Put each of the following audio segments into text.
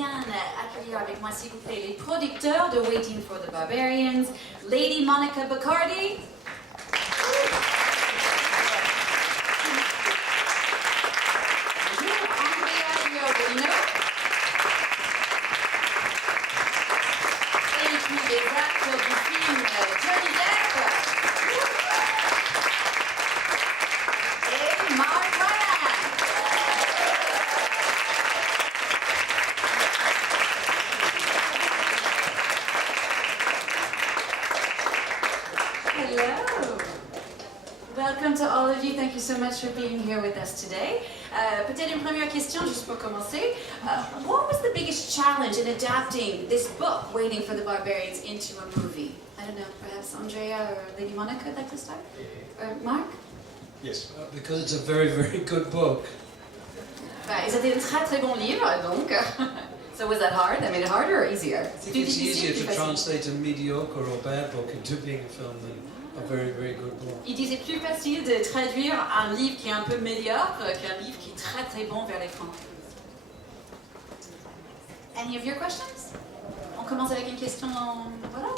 bien accueillir avec moi, s'il vous plaît, les producteurs de Waiting for the Barbarians, Lady Monica Bacardi. Et puis les acteurs du film Johnny Depp et Mark Rylance. Hello. Welcome to all of you. Thank you so much for being here with us today. Peut-être une première question, juste pour commencer. What was the biggest challenge in adapting this book, Waiting for the Barbarians, into a movie? I don't know, perhaps Andrea or Lady Monica would like to start? Or Mark? Yes, because it's a very, very good book. C'était un très très bon livre, donc. So was that hard? That made it harder or easier? I think it's easier to translate a mediocre or bad book into being a film than a very, very good book. Il disait plus facile de traduire un livre qui est un peu médiocre qu'un livre qui est très très bon vers l'écran. Any of your questions? On commence avec une question, voilà.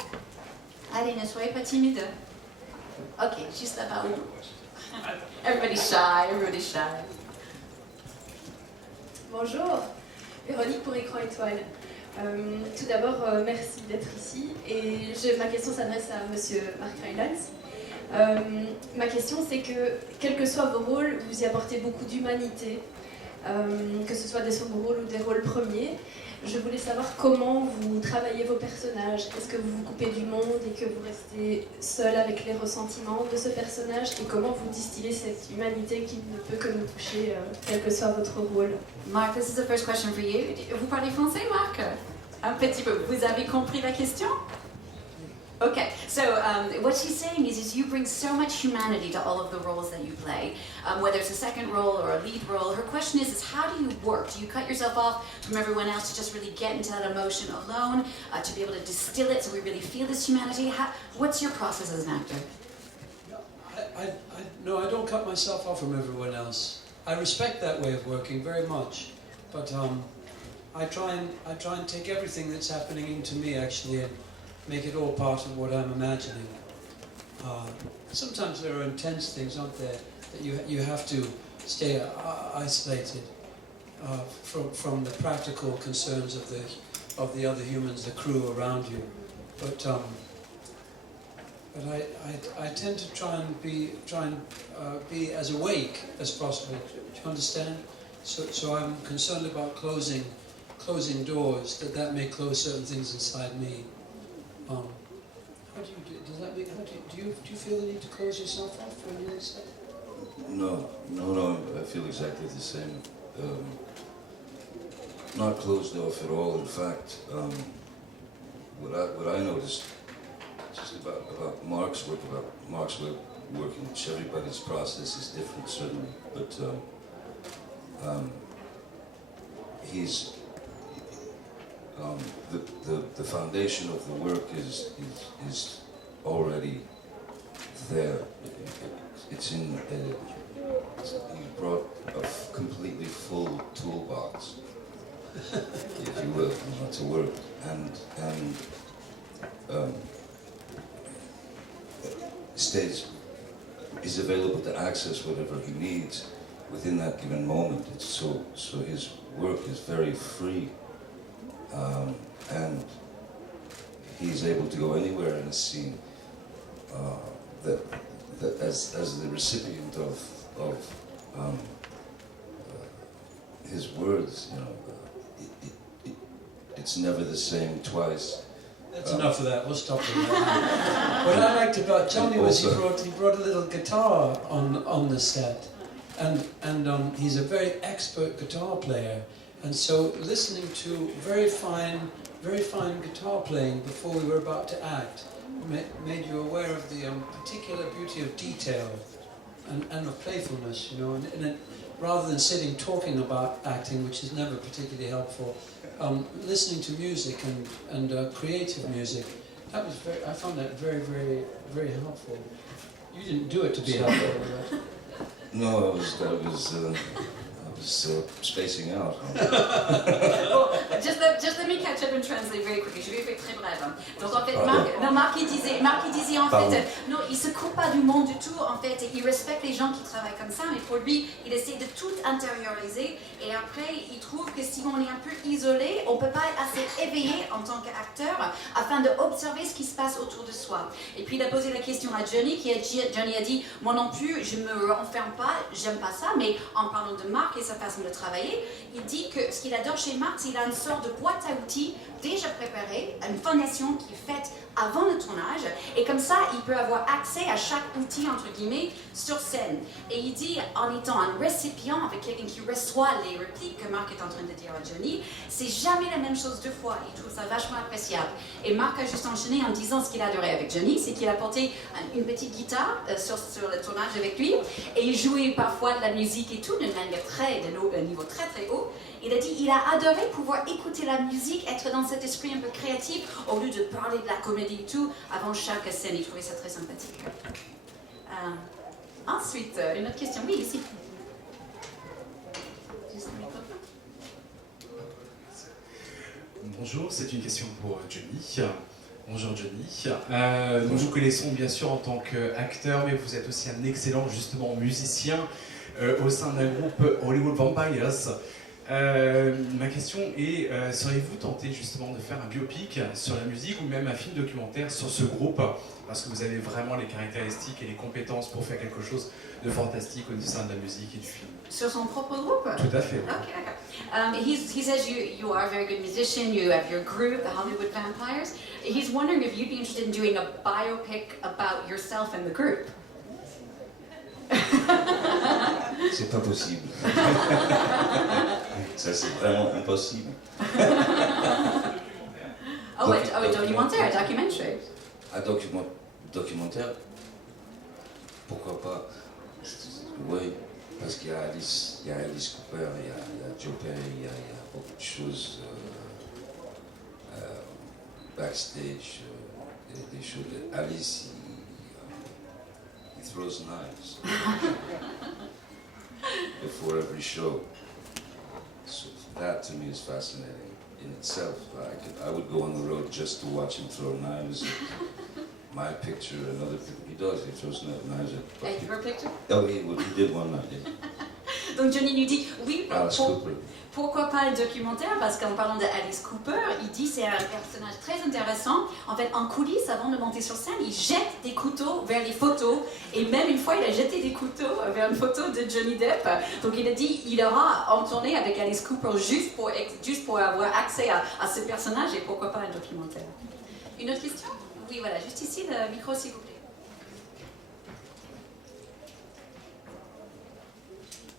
Allez, ne soyez pas timide. Ok, juste là-bas. Everybody's shy, everybody's shy. Bonjour, Véronique pour Écran Étoile. Tout d'abord, merci d'être ici et ma question s'adresse à Monsieur Mark Rylance. Ma question c'est que, quels que soient vos rôles, vous y apportez beaucoup d'humanité, que ce soit des seconds rôles ou des rôles premiers. Je voulais savoir comment vous travaillez vos personnages. Est-ce que vous vous coupez du monde et que vous restez seul avec les ressentiments de ce personnage et comment vous distillez cette humanité qui ne peut que nous toucher, quel que soit votre rôle? Mark, this is the first question for you. Vous parlez français, Mark? Un petit peu. Vous avez compris la question? Okay, so what she's saying is you bring so much humanity to all of the roles that you play, whether it's a second role or a lead role. Her question is how do you work? Do you cut yourself off from everyone else to just really get into that emotion alone, to be able to distill it so we really feel this humanity? What's your process as an actor? No, I don't cut myself off from everyone else. I respect that way of working very much, but I try and take everything that's happening into me actually and make it all part of what I'm imagining. Sometimes there are intense things, aren't there, that you have to stay isolated from the practical concerns of the other humans, the crew around you. But I tend to try and be as awake as possible. Do you understand? So I'm concerned about closing doors that may close certain things inside me. How do you do? Does that make? Do you feel the need to close yourself off when you're inside? No. I feel exactly the same. Not closed off at all. In fact, what I noticed just about Mark's work, working, which everybody's process is different certainly, but he's. The foundation of the work is already there. It's in. You brought a completely full toolbox, if you will, to work, and is available to access whatever he needs within that given moment. So his work is very free. And he's able to go anywhere in a scene that as the recipient of his words, you know, it's never the same twice. That's enough of that. We'll stop with that. What I liked about Johnny was he brought a little guitar on the set, and he's a very expert guitar player. And so listening to very fine guitar playing before we were about to act made you aware of the particular beauty of detail and of playfulness, you know, and rather than sitting talking about acting, which is never particularly helpful, listening to music and creative music, I found that very, very, very helpful. You didn't do it to be helpful, right? No, I was spacing out. Well, just Donc en fait, Marc il disait en fait, non, il se coupe pas du monde du tout, en fait, il respecte les gens qui travaillent comme ça, mais pour lui, il essaie de tout intérioriser, et après, il trouve que si on est un peu isolé, on peut pas être assez éveillé en tant qu'acteur, afin d'observer ce qui se passe autour de soi. Et puis il a posé la question à Johnny, Johnny a dit, moi non plus, je me renferme pas, j'aime pas ça, mais en parlant de Marc et sa façon de travailler, il dit que ce qu'il adore chez Marc, c'est qu'il a une sorte de boîte à outils déjà préparée, une fondation qui est faite avant le tournage, et comme ça, il peut avoir accès à chaque outil, entre guillemets, sur scène. Et il dit, en étant un récipient, avec quelqu'un qui reçoit les répliques que Marc est en train de dire à Johnny, c'est jamais la même chose deux fois. Il trouve ça vachement appréciable. Et Marc a juste enchaîné en disant ce qu'il adorait avec Johnny, c'est qu'il a porté une petite guitare sur le tournage avec lui, et il jouait parfois de la musique et tout, d'une manière d'un niveau très très haut. Il a dit, il a adoré pouvoir écouter la musique, être dans cet esprit un peu créatif, au lieu de parler de la comédie et tout, avant chaque scène. Il trouvait ça très sympathique. Ensuite, une autre question. Oui, ici. Bonjour, c'est une question pour Johnny. Bonjour Johnny. Nous vous connaissons bien sûr en tant qu'acteur, mais vous êtes aussi un excellent justement musicien au sein d'un groupe Hollywood Vampires. Ma question est, seriez-vous tenté justement de faire un biopic sur la musique ou même un film documentaire sur ce groupe, parce que vous avez vraiment les caractéristiques et les compétences pour faire quelque chose de fantastique au sein de la musique et du film? Sur son propre groupe? Tout à fait. Okay, okay. He says you are a very good musician, you have your group, the Hollywood Vampires. He's wondering if you'd be interested in doing a biopic about yourself and the group. C'est pas possible. Ça, c'est vraiment impossible. A documentaire, a documentary. Un documentaire, pourquoi pas? Oui, parce qu'il y a Alice Cooper, il y a Joe Perry, il y a beaucoup de choses backstage, des choses de Alice. He throws knives before every show. So that to me is fascinating in itself. I would go on the road just to watch him throw knives. My picture, another picture. He does. He throws knives at. Hey, your picture? Oh, he did one night. Yeah. Donc Johnny nous dit oui. Cooper. Pourquoi pas le documentaire? Parce qu'en parlant de Alice Cooper, il dit c'est un personnage très intéressant. En fait, en coulisses, avant de monter sur scène, il jette des couteaux vers les photos. Et même une fois, il a jeté des couteaux vers une photo de Johnny Depp. Donc il a dit il aura en tournée avec Alice Cooper juste pour avoir accès à ce personnage, et pourquoi pas un documentaire. Une autre question? Oui, voilà, juste ici, le micro s'il vous plaît.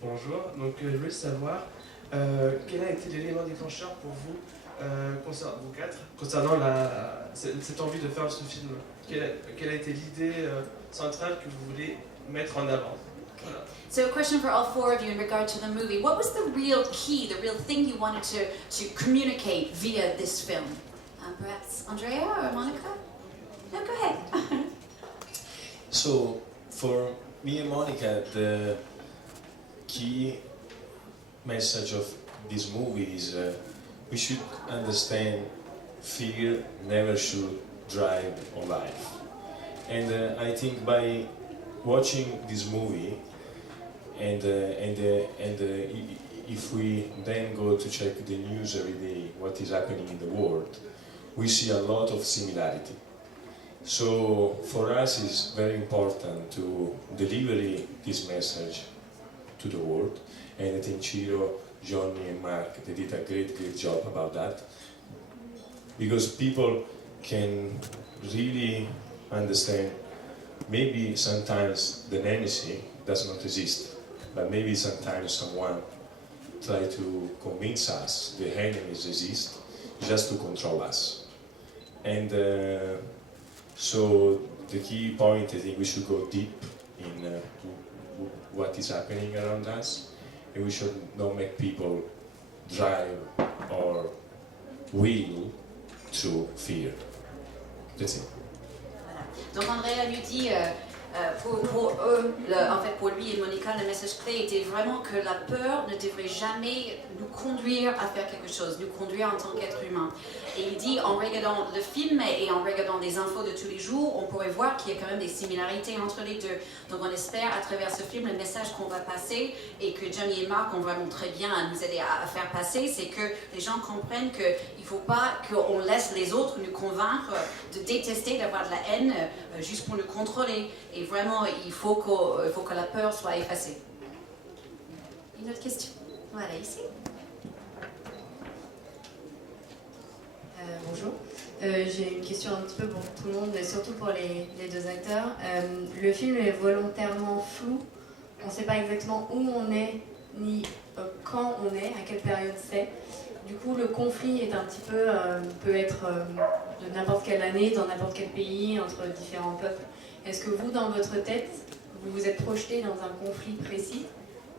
Bonjour, donc je voulais savoir quel a été l'élément déclencheur pour vous, vous quatre, concernant cette envie de faire ce film. Quelle a été l'idée centrale que vous voulez mettre en avant? Voilà. So a question for all four of you in regard to the movie. What was the real key, the real thing you wanted to communicate via this film? Perhaps Andrea or Monica? No, go ahead. So, for me and Monica, the key message of this movie is we should understand fear never should drive our life. And I think by watching this movie and if we then go to check the news every day, what is happening in the world, we see a lot of similarity. So for us it's very important to deliver this message to the world, and I think Ciro, Johnny and Mark, they did a great job about that, because people can really understand maybe sometimes the nemesis does not exist, but maybe sometimes someone try to convince us the enemies exist just to control us. And so the key point, I think we should go deep in what is happening around us, and we should not make people drive or will through fear. That's it. Voilà. Donc Andrea lui dit Pour eux, en fait pour lui et Monica, le message clé était vraiment que la peur ne devrait jamais nous conduire à faire quelque chose, nous conduire en tant qu'être humain. Et il dit, en regardant le film et en regardant des infos de tous les jours, on pourrait voir qu'il y a quand même des similarités entre les deux. Donc on espère à travers ce film, le message qu'on va passer et que Johnny et Mark ont vraiment très bien à nous aider à faire passer, c'est que les gens comprennent qu'il ne faut pas qu'on laisse les autres nous convaincre de détester, d'avoir de la haine juste pour nous contrôler. Et vraiment, il faut que la peur soit effacée. Une autre question? Voilà, ici. Bonjour. J'ai une question un petit peu pour tout le monde, mais surtout pour les deux acteurs. Le film est volontairement flou. On ne sait pas exactement où on est, ni quand on est, à quelle période c'est. Du coup, le conflit est un petit peu, peut être de n'importe quelle année, dans n'importe quel pays, entre différents peuples. Est-ce que vous, dans votre tête, vous vous êtes projeté dans un conflit précis?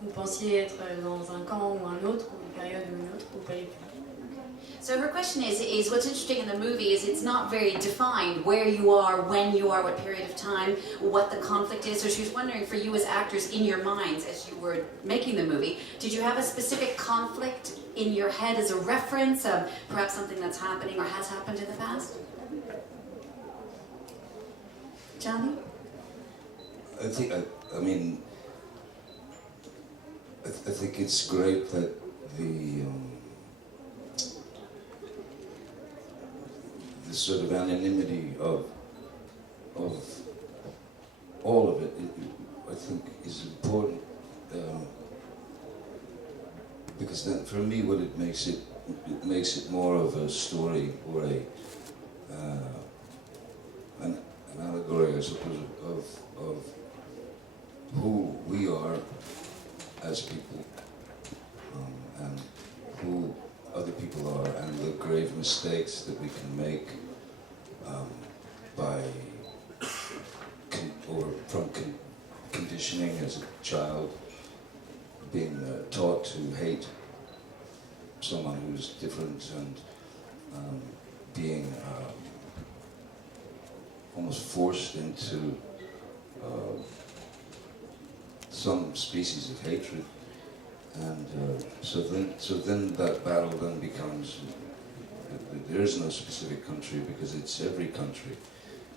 Vous pensiez être dans un camp ou un autre, ou une période ou une autre, ou pas du tout? So her question is what's interesting in the movie is it's not very defined where you are, when you are, what period of time, what the conflict is. So she was wondering for you as actors in your minds as you were making the movie, did you have a specific conflict in your head as a reference, perhaps something that's happening or has happened in the past? Johnny? I think, I mean, I think it's great that the sort of anonymity of all of it, I think is important, because then for me what it makes it more of a story or an allegory, I suppose, of who we are as people, and who other people are, and the grave mistakes that we can make by from conditioning as a child, being taught to hate someone who's different, and being almost forced into some species of hatred. And so then that battle then becomes, there is no specific country because it's every country,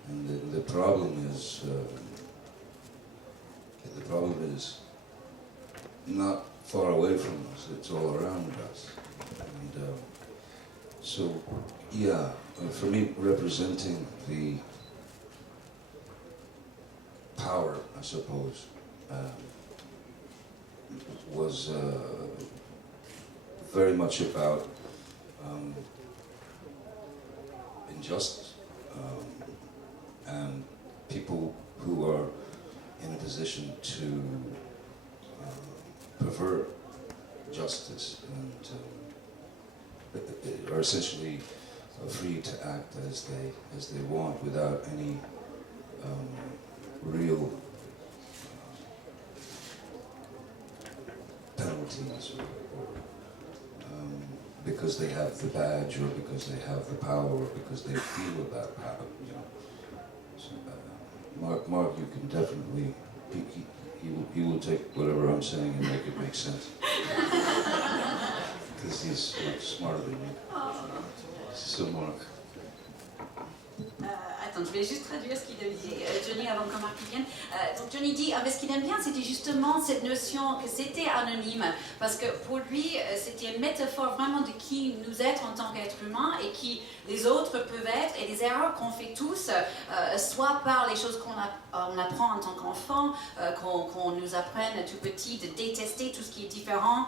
and the problem is not far away from us; it's all around us. And so, yeah, for me, representing the power, I suppose, was very much about injustice, and people who are in a position to pervert justice and are essentially free to act as they want without any real penalties, or because they have the badge, or because they have the power, or because they feel that power. You know. So, Mark, you can definitely he will take whatever I'm saying and make it make sense, because he's much smarter than me. So, Mark. Attends, je vais juste traduire ce qu'il disait Johnny avant que Marc vienne. Donc Johnny dit, ce qu'il aime bien, c'était justement cette notion que c'était anonyme, parce que pour lui, c'était une métaphore vraiment de qui nous êtes en tant qu'être humain et qui les autres peuvent être, et les erreurs qu'on fait tous, soit par les choses qu'on apprend en tant qu'enfant, qu'on nous apprenne tout petit de détester tout ce qui est différent,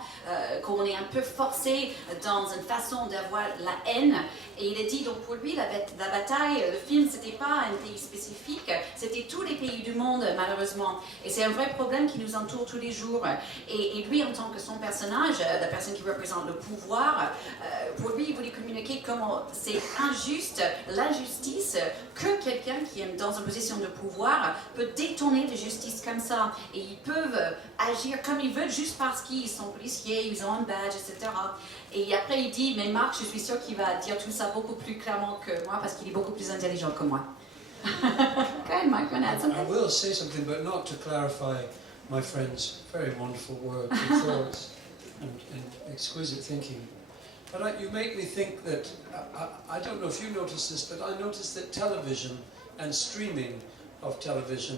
qu'on est un peu forcé dans une façon d'avoir la haine. Et il a dit, donc pour lui, la bataille, le film, c'était pas un pays spécifique, c'était tous les pays du monde, malheureusement. Et c'est un vrai problème qui nous entoure tous les jours. Et lui, en tant que son personnage, la personne qui représente le pouvoir, pour lui, il voulait communiquer comment c'est injuste, l'injustice, que quelqu'un qui est dans une position de pouvoir peut détourner de justice comme ça. Et ils peuvent agir comme ils veulent juste parce qu'ils sont policiers, ils ont un badge, etc. Et après, il dit, mais Marc, je suis sûre qu'il va dire tout ça beaucoup plus clairement que moi parce qu'il est beaucoup plus intelligent que moi. Okay. ahead, Mike, want to add I something? will say something, but not to clarify my friend's very wonderful work and thoughts and exquisite thinking. But you make me think that, I don't know if you noticed this, but I noticed that television and streaming of television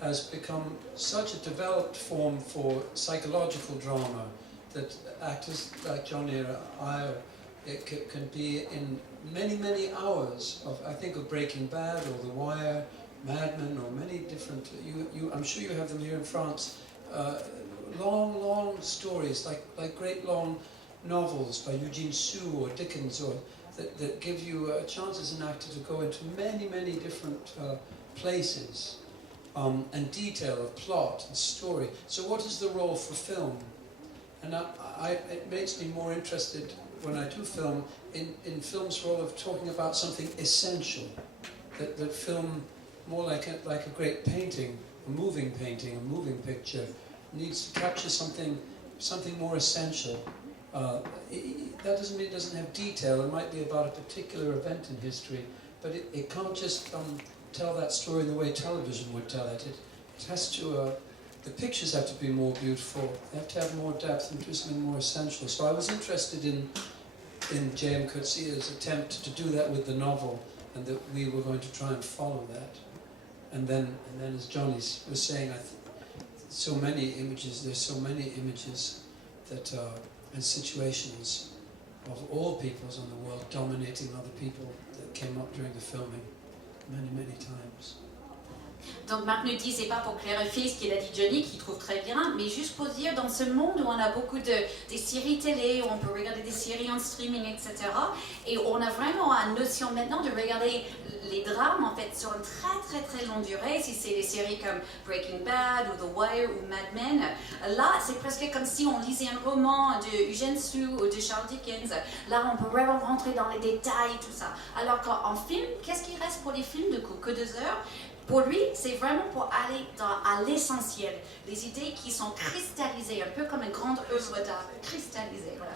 has become such a developed form for psychological drama that actors like Johnny or I can be in many, many hours of, I think, of Breaking Bad or The Wire, Mad Men, or many different, I'm sure you have them here in France, long stories, like great long novels by Eugene Sue or Dickens, or that give you a chance as an actor to go into many different places and detail of plot and story. So what is the role for film? And it makes me more interested when I do film in film's role of talking about something essential, that film, more like a great painting, a moving picture, needs to capture something more essential. That doesn't mean it doesn't have detail. It might be about a particular event in history, but it can't just tell that story the way television would tell it. It has to, the pictures have to be more beautiful. They have to have more depth and do something more essential. So I was interested in J.M. Coetzee's attempt to do that with the novel, and that we were going to try and follow that. And then as Johnny was saying, there's so many images that and situations of all peoples in the world dominating other people that came up during the filming many times. Donc Marc ne dit, c'est pas pour clarifier ce qu'il a dit Johnny, qu'il trouve très bien, mais juste pour dire, dans ce monde où on a beaucoup des séries télé, où on peut regarder des séries en streaming, etc., et on a vraiment une notion maintenant de regarder les drames en fait sur une très longue durée, si c'est des séries comme Breaking Bad ou The Wire ou Mad Men, là c'est presque comme si on lisait un roman de Eugene Sue ou de Charles Dickens. Là on peut vraiment rentrer dans les détails, tout ça. Alors qu'en film, qu'est-ce qui reste pour les films de coup? Que 2 heures? Pour lui, c'est vraiment pour aller à l'essentiel, les idées qui sont cristallisées, un peu comme une grande œuvre d'art, cristallisée, voilà.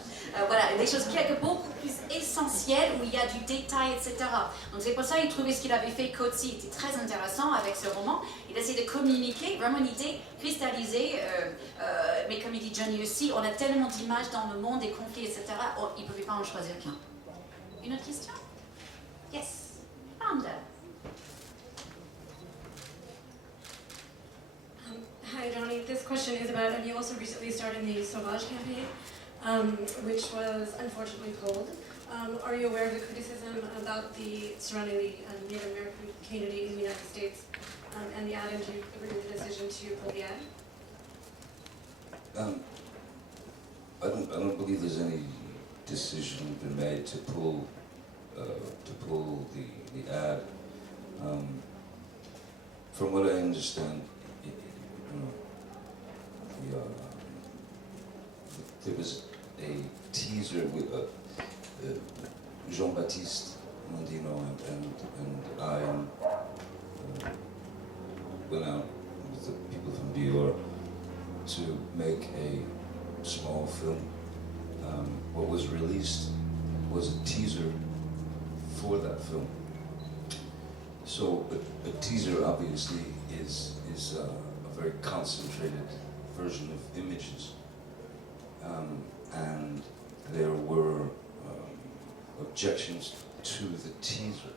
Voilà, des choses beaucoup plus essentielles, où il y a du détail, etc. Donc c'est pour ça qu'il trouvait ce qu'il avait fait, Coetzee, était très intéressant avec ce roman. Il essaie de communiquer vraiment une idée cristallisée, mais comme il dit Johnny aussi, on a tellement d'images dans le monde, des conflits, etc. Oh, il ne pouvait pas en choisir qu'un. Une autre question? Yes, Amanda. Hi, Johnny. This question is about, and you also recently started the Sauvage campaign, which was unfortunately pulled. Are you aware of the criticism about the surrounding the Native American community in the United States and the ad, and do you agree with the decision to pull the ad? I don't believe there's any decision been made to pull the ad. From what I understand, there was a teaser with Jean-Baptiste Mondino and I went out with the people from Dior to make a small film. What was released was a teaser for that film. So a teaser obviously is a very concentrated version of images, and there were objections to the teaser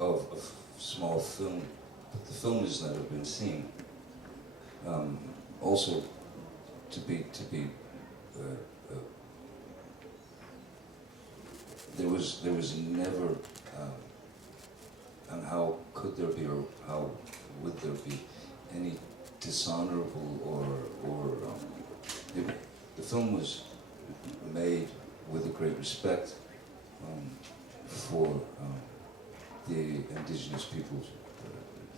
of a small film, but the film has never been seen. Also, there was never, and how could there be, or how would there be any dishonorable or the film was made with a great respect for the indigenous peoples,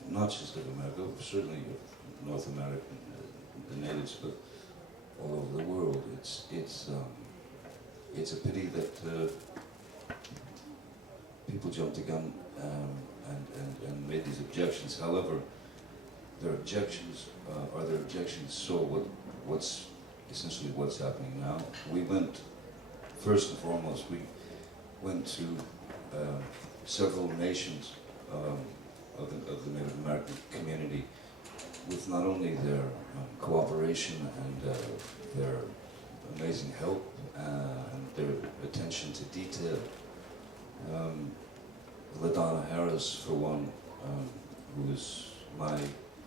not just of America, certainly of North America, the natives, but all over the world. It's a pity that people jumped the gun and made these objections. However, their objections are their objections. So what's essentially what's happening now? We went, first and foremost, we went to several nations of the Native American community, with not only their cooperation and their amazing help and their attention to detail. LaDonna Harris, for one, who is my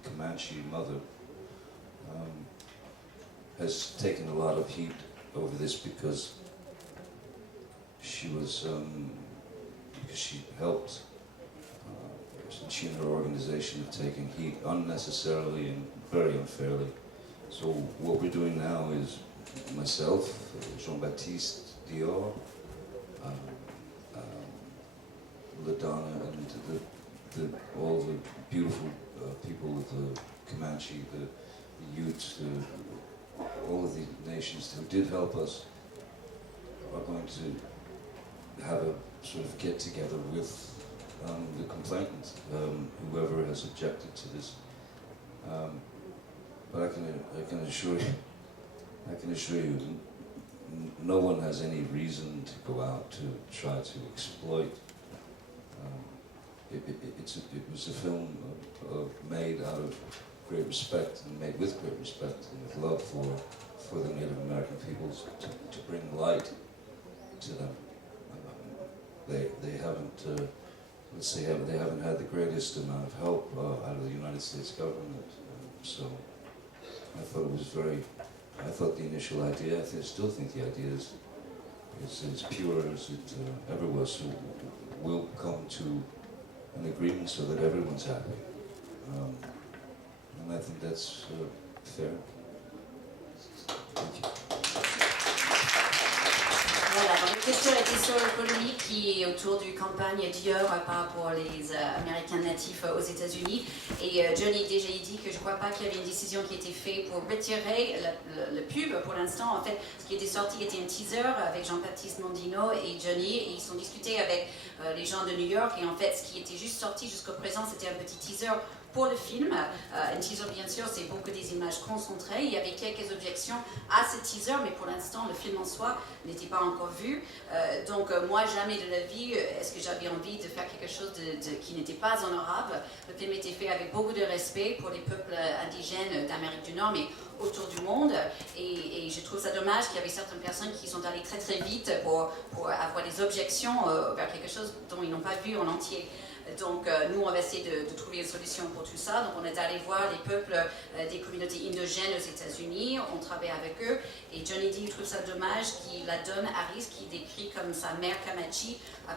Comanche mother, has taken a lot of heat over this because she was because she helped. She and her organization have taken heat unnecessarily and very unfairly. So what we're doing now is myself, Jean-Baptiste Dior, LaDonna, and all the beautiful people of the Comanche, the Utes, all of the nations who did help us are going to have a sort of get-together with the complainant, whoever has objected to this. But I can assure you, no one has any reason to go out to try to exploit. It was a film made out of great respect and made with great respect and with love for the Native American peoples to bring light to them. They haven't. Let's say they haven't had the greatest amount of help out of the United States government, so I thought it was I thought the initial idea, I still think the idea is as pure as it ever was. So we'll come to an agreement so that everyone's happy, and I think that's fair. Thank you. Voilà, donc la question était sur la polémique qui est autour du campagne Dior par rapport aux Américains natifs aux États-Unis. Et Johnny déjà dit que je ne crois pas qu'il y avait une décision qui a été faite pour retirer le pub pour l'instant. En fait, ce qui était sorti était un teaser avec Jean-Baptiste Mondino et Johnny. Et ils sont discutés avec les gens de New York. Et en fait, ce qui était juste sorti jusqu'au présent, c'était un petit teaser pour le film. Un teaser, bien sûr, c'est beaucoup des images concentrées. Il y avait quelques objections à ce teaser, mais pour l'instant, le film en soi n'était pas encore vu. Donc, moi, jamais de la vie, est-ce que j'avais envie de faire quelque chose qui n'était pas honorable. Le film était fait avec beaucoup de respect pour les peuples indigènes d'Amérique du Nord, mais autour du monde. Et je trouve ça dommage qu'il y avait certaines personnes qui sont allées très très vite pour avoir des objections vers quelque chose dont ils n'ont pas vu en entier. Donc nous, on va essayer de trouver une solution pour tout ça. Donc on est allé voir les peuples des communautés indigènes aux États-Unis, on travaille avec eux. Et Johnny D trouve ça dommage qu'il la donne Harris, qui décrit comme sa mère Comanche, elle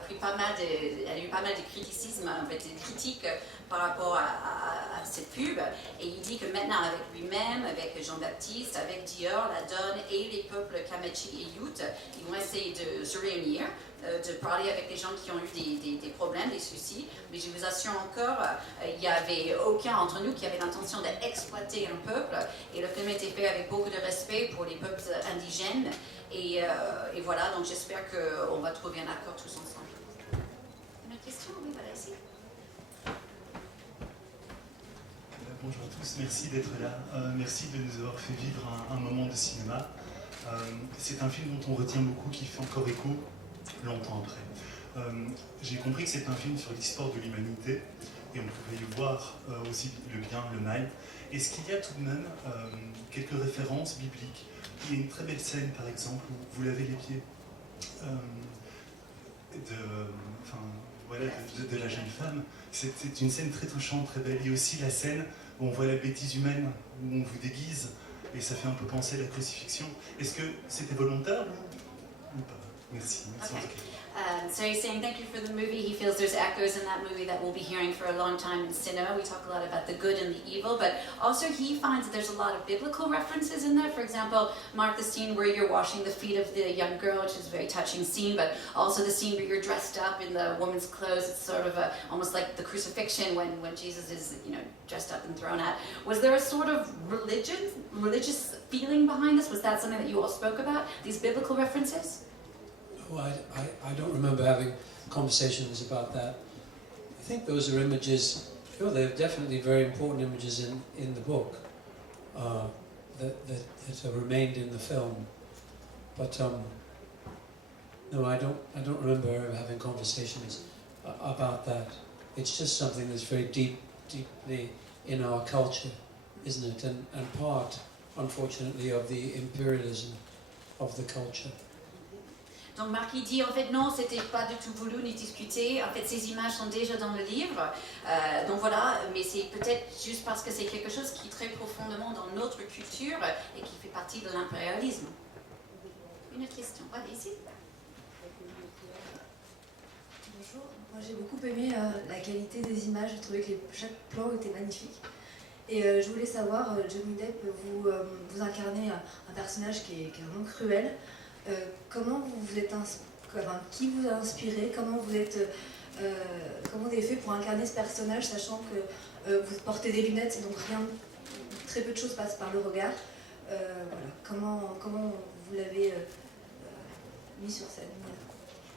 a eu pas mal de criticisme, en fait, de critiques par rapport à cette pub. Et il dit que maintenant, avec lui-même, avec Jean-Baptiste, avec Dior, la Donne et les peuples Comanche et Ute, ils vont essayer de se réunir, de parler avec les gens qui ont eu des problèmes, des soucis. Mais je vous assure encore, il n'y avait aucun d'entre nous qui avait l'intention d'exploiter un peuple. Et le film a été fait avec beaucoup de respect pour les peuples indigènes. Et voilà, donc j'espère qu'on va trouver un accord tous ensemble. Une autre question? Oui, voilà, ici. Bonjour à tous, merci d'être là. Merci de nous avoir fait vivre un moment de cinéma. C'est un film dont on retient beaucoup, qui fait encore écho longtemps après. J'ai compris que c'est un film sur l'histoire de l'humanité et on pouvait y voir aussi le bien, le mal. Est-ce qu'il y a tout de même quelques références bibliques? Il y a une très belle scène, par exemple, où vous lavez les pieds de la jeune femme. C'est une scène très touchante, très belle. Il y a aussi la scène où on voit la bêtise humaine, où on vous déguise, et ça fait un peu penser à la crucifixion. Est-ce que c'était volontaire ou pas? Merci. Merci. Okay. So he's saying thank you for the movie. He feels there's echoes in that movie that we'll be hearing for a long time in cinema. We talk a lot about the good and the evil, but also he finds that there's a lot of biblical references in there. For example, Mark, the scene where you're washing the feet of the young girl, which is a very touching scene, but also the scene where you're dressed up in the woman's clothes. It's sort of almost like the crucifixion when Jesus is, dressed up and thrown at. Was there a sort of religious feeling behind this? Was that something that you all spoke about, these biblical references? Well, I don't remember having conversations about that. I think those are images, they're definitely very important images in the book that have remained in the film. But no, I don't remember having conversations about that. It's just something that's very deeply in our culture, isn't it? And part, unfortunately, of the imperialism of the culture. Donc Marc il dit en fait non, c'était pas du tout voulu ni discuté, en fait ces images sont déjà dans le livre, donc voilà, mais c'est peut-être juste parce que c'est quelque chose qui est très profondément dans notre culture et qui fait partie de l'impérialisme. Une autre question, allez-y. Bonjour, moi j'ai beaucoup aimé la qualité des images, j'ai trouvé que chaque plan était magnifique. Et je voulais savoir, Johnny Depp, vous incarnez un personnage qui est vraiment cruel. Comment vous êtes qui vous a inspiré, comment vous avez fait pour incarner ce personnage, sachant que vous portez des lunettes, donc très peu de choses passent par le regard. Voilà. Comment vous l'avez mis sur scène?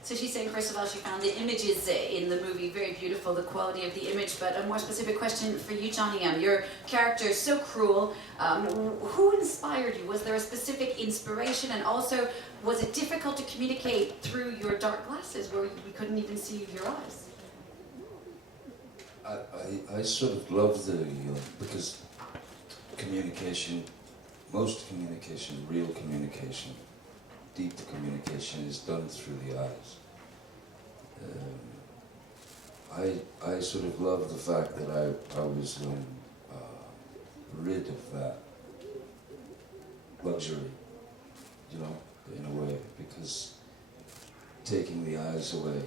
So she's saying, first of all, she found the images in the movie very beautiful, the quality of the image, but a more specific question for you, Johnny. Your character is so cruel. Who inspired you? Was there a specific inspiration? And also, was it difficult to communicate through your dark glasses where we couldn't even see your eyes? I sort of love because communication, most communication, real communication, deep communication is done through the eyes. I sort of love the fact that I was rid of that luxury, you know, in a way, because taking the eyes away,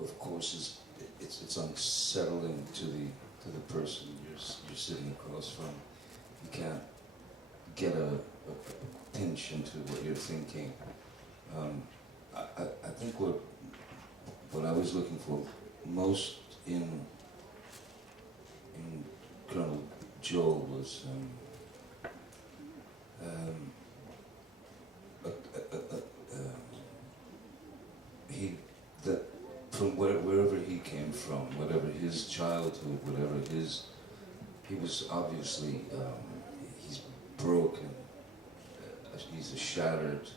of course, it's unsettling to the person you're sitting across from. You can't get a pinch into what you're thinking. I think what I was looking for most in Colonel Joel was from wherever he came from, whatever his childhood, he was obviously he's broken. He's a shattered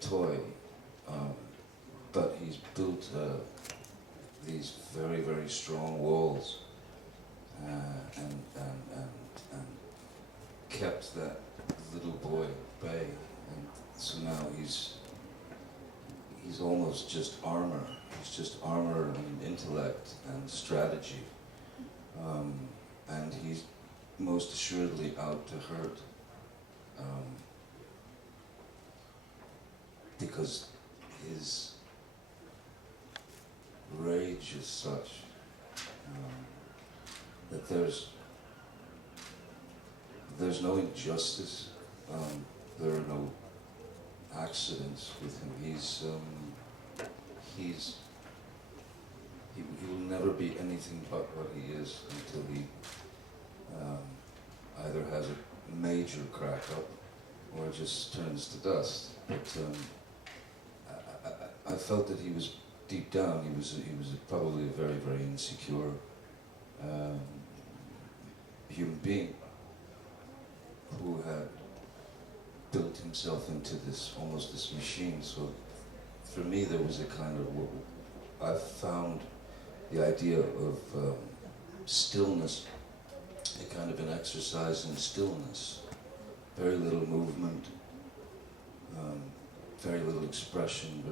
toy, but he's built these very, very strong walls and kept that little boy at bay. And so now he's almost just armor. He's just armor and intellect and strategy, and he's most assuredly out to hurt. Because his rage is such that there's no injustice, there are no accidents with him. He will never be anything but what he is until he either has a major crack up or just turns to dust. But I felt that he was deep down. He was probably a very, very insecure human being who had built himself into almost this machine. So for me, there was a kind of I found the idea of stillness, a kind of an exercise in stillness. Very little movement, very little expression,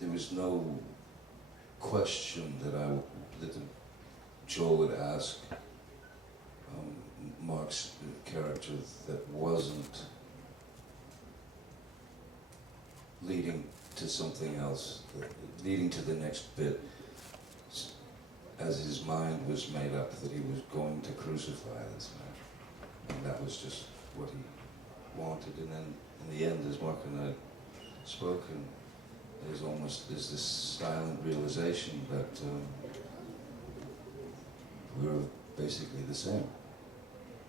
there was no question that Joel would ask Mark's character that wasn't leading to something else, leading to the next bit, as his mind was made up that he was going to crucify this man. And that was just what he wanted. And then in the end, as Mark and I spoke, there's this silent realization that we're basically the same.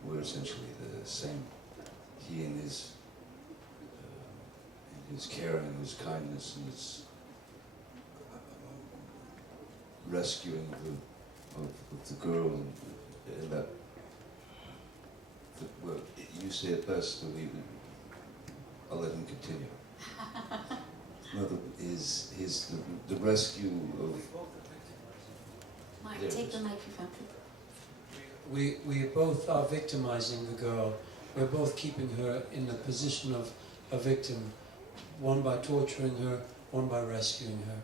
We're essentially the same. He in his caring, his kindness, and his rescuing of the girl, and that well, you say it best, so I'll let him continue. No, the rescue of... Mike, take the microphone. We both are victimizing the girl. We're both keeping her in the position of a victim, one by torturing her, one by rescuing her.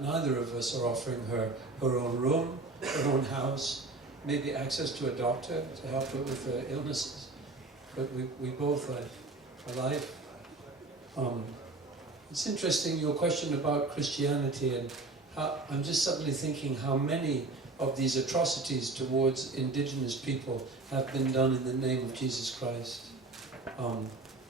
Neither of us are offering her her own room, her own house, maybe access to a doctor to help her with her illnesses. But we both are alive. It's interesting, your question about Christianity, and how, I'm just suddenly thinking how many of these atrocities towards indigenous people have been done in the name of Jesus Christ.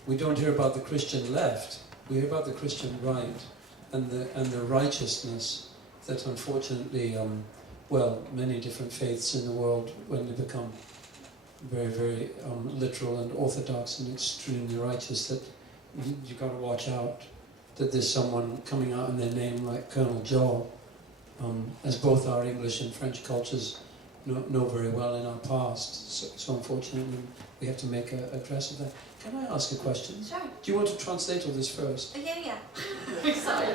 We don't hear about the Christian left, we hear about the Christian right, and the righteousness that unfortunately, well, many different faiths in the world, when they become very, very literal and orthodox and extremely righteous, that you've got to watch out that there's someone coming out in their name like Colonel Joel, as both our English and French cultures know very well in our past. So unfortunately, we have to make a address of that. Can I ask a question? Sure. Do you want to translate all this first? Yeah. Sorry,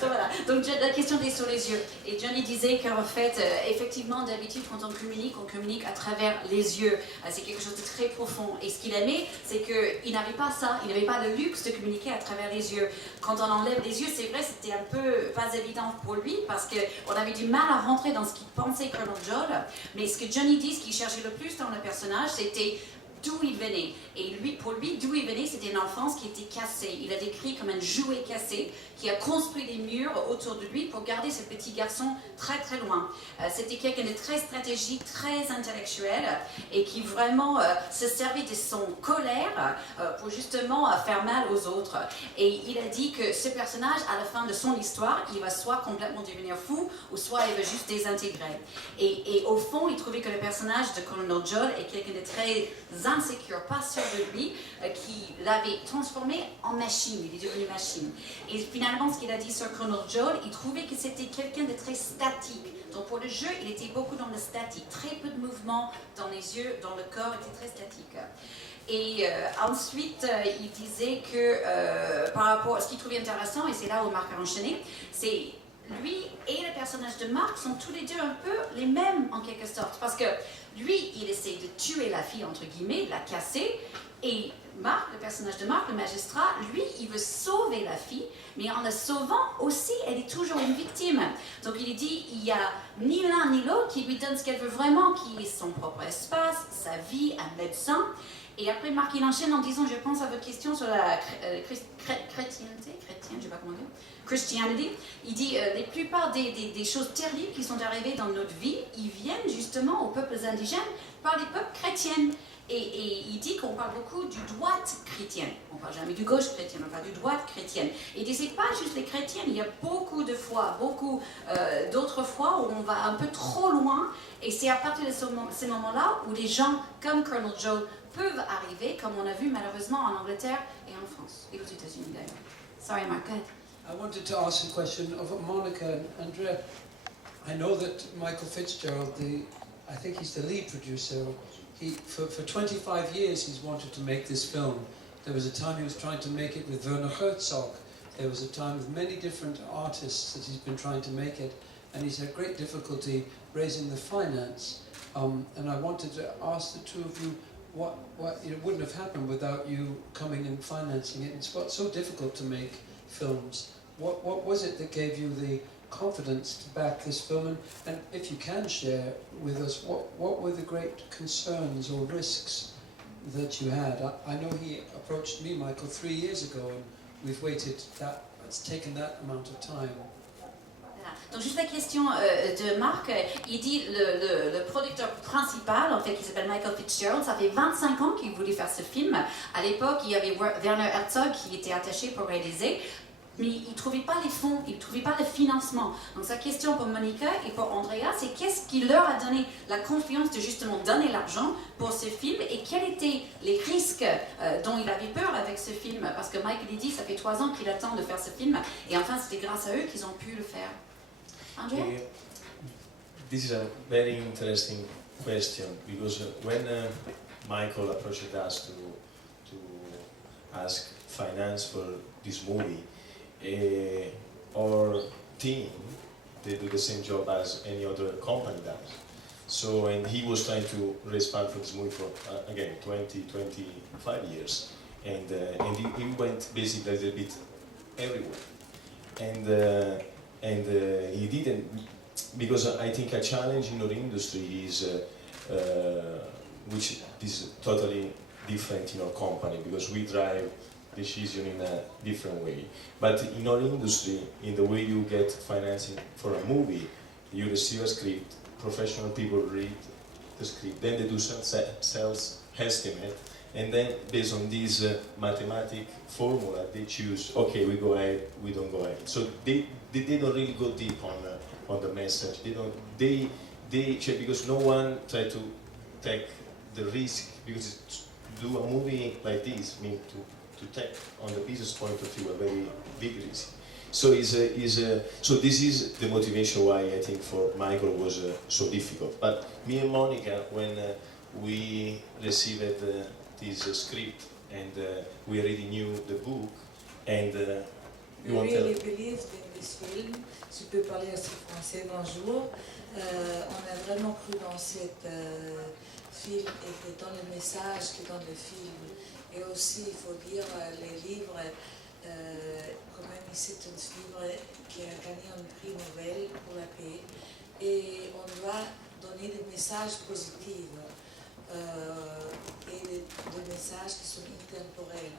so voilà. Donc la question était sur les yeux. Et Johnny disait qu'en fait, effectivement, d'habitude, quand on communique à travers les yeux. C'est quelque chose de très profond. Et ce qu'il aimait, c'est qu'il n'avait pas ça. Il n'avait pas le luxe de communiquer à travers les yeux. Quand on enlève les yeux, c'est vrai, c'était un peu pas évident pour lui parce qu'on avait du mal à rentrer dans ce qu'il pensait Colonel Joel. Mais ce que Johnny dit, ce qu'il cherchait le plus dans le personnage, c'était d'où il venait. Et pour lui, d'où il venait, c'était une enfance qui était cassée. Il a décrit comme un jouet cassé qui a construit des murs autour de lui pour garder ce petit garçon très très loin. C'était quelqu'un de très stratégique, très intellectuel et qui vraiment se servait de son colère pour justement faire mal aux autres. Et il a dit que ce personnage, à la fin de son histoire, il va soit complètement devenir fou ou soit il va juste désintégrer. Et au fond, il trouvait que le personnage de Colonel Joel est quelqu'un de très insécure, pas sûr de lui, qui l'avait transformé en machine, il est devenu machine. Et finalement, ce qu'il a dit sur Colonel Joel, il trouvait que c'était quelqu'un de très statique. Donc pour le jeu, il était beaucoup dans le statique, très peu de mouvement dans les yeux, dans le corps, il était très statique. Et ensuite, il disait que par rapport à ce qu'il trouvait intéressant, et c'est là où Marc a enchaîné, c'est lui et le personnage de Marc sont tous les deux un peu les mêmes en quelque sorte, parce que lui, il essaie de tuer la fille, entre guillemets, de la casser, et Marc, le personnage de Marc, le magistrat, lui, il veut sauver la fille, mais en la sauvant aussi, elle est toujours une victime. Donc il dit, il n'y a ni l'un ni l'autre qui lui donne ce qu'elle veut vraiment, qui est son propre espace, sa vie, un médecin. Et après, Marc, il enchaîne en disant, je pense à votre question sur la chrétienté, je sais pas comment dire, Christianity. Il dit, la plupart des choses terribles qui sont arrivées dans notre vie, ils viennent justement aux peuples indigènes par les peuples chrétiens. Et il dit qu'on parle beaucoup du droite chrétienne. On ne parle jamais du gauche chrétienne, on parle du droite chrétienne. Et il dit, c'est pas juste les chrétiennes, il y a beaucoup de fois, beaucoup d'autres fois où on va un peu trop loin. Et c'est à partir de ces moments-là où les gens comme Colonel Joel peuvent arriver, comme on a vu malheureusement en Angleterre et en France, et aux États-Unis d'ailleurs. Sorry, Mark, go ahead. I wanted to ask a question of Monica and Andrea. I know that Michael Fitzgerald, I think he's the lead producer. For 25 years he's wanted to make this film. There was a time he was trying to make it with Werner Herzog. There was a time with many different artists that he's been trying to make it, and he's had great difficulty raising the finance. And I wanted to ask the two of you, what it wouldn't have happened without you coming and financing it. It's so difficult to make films. What was it that gave you the confidence to back this film, and if you can share with us, what were the great concerns or risks that you had? I know he approached me, Michael, 3 years ago, and we've waited it's taken that amount of time. Donc juste la question de Marc, il dit le producteur principal, en fait, qui s'appelle Michael Fitzgerald, ça fait 25 ans qu'il voulait faire ce film. À l'époque, il y avait Werner Herzog qui était attaché pour réaliser, mais il ne trouvait pas les fonds, il ne trouvait pas le financement. Donc sa question pour Monica et pour Andrea, c'est qu'est-ce qui leur a donné la confiance de justement donner l'argent pour ce film, et quels étaient les risques dont il avait peur avec ce film, parce que Mike lui dit, ça fait 3 ans qu'il attend de faire ce film, et enfin c'était grâce à eux qu'ils ont pu le faire. Andrea? This is a very interesting question, because when Michael approached us to ask finance for this movie, our team, they do the same job as any other company does. So, and he was trying to raise funds for this movie for, again, 25 years. And he went basically a little bit everywhere. And he didn't, because I think a challenge in our industry is, which is totally different in our company, because we drive decision in a different way. But in our industry, in the way you get financing for a movie, you receive a script, professional people read the script, then they do some sales estimate, and then based on this mathematic formula, they choose, okay, we go ahead, we don't go ahead. So they don't really go deep on the message. They check, because no one try to take the risk, because to do a movie like this means to take on the business point of view a very big risk. So so this is the motivation why I think for Michael was so difficult. But me and Monica, when we received this script and we already knew the book, and we really believed in this film. Je peux parler aussi français, bonjour. On a vraiment cru dans cet film et dans le message qui est dans le film. Et aussi, il faut dire, les livres, quand même, c'est un livre qui a gagné un prix Nobel pour la paix. Et on doit donner des messages positifs et des messages qui sont intemporels.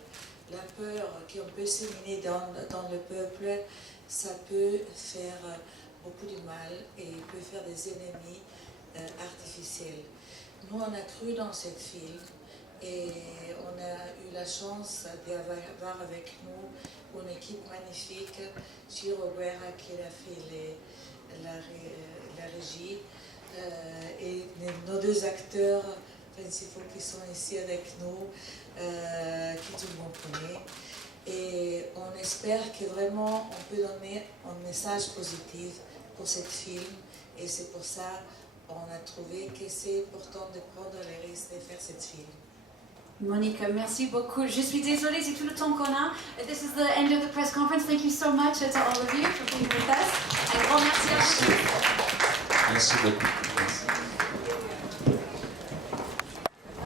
La peur qu'on peut séminer dans le peuple, ça peut faire beaucoup de mal et peut faire des ennemis artificiels. Nous, on a cru dans ce film. Et on a eu la chance d'avoir avec nous une équipe magnifique, Chiro Guerra qui a fait la régie, et nos deux acteurs principaux qui sont ici avec nous, qui tout le monde connaît. Et on espère que vraiment on peut donner un message positif pour ce film, et c'est pour ça qu'on a trouvé que c'est important de prendre le risque de faire ce film. Monica, merci beaucoup. Je suis désolée, c'est tout le temps qu'on a. This is the end of the press conference. Thank you so much to all of you for being with us. Un grand merci à vous. Merci beaucoup.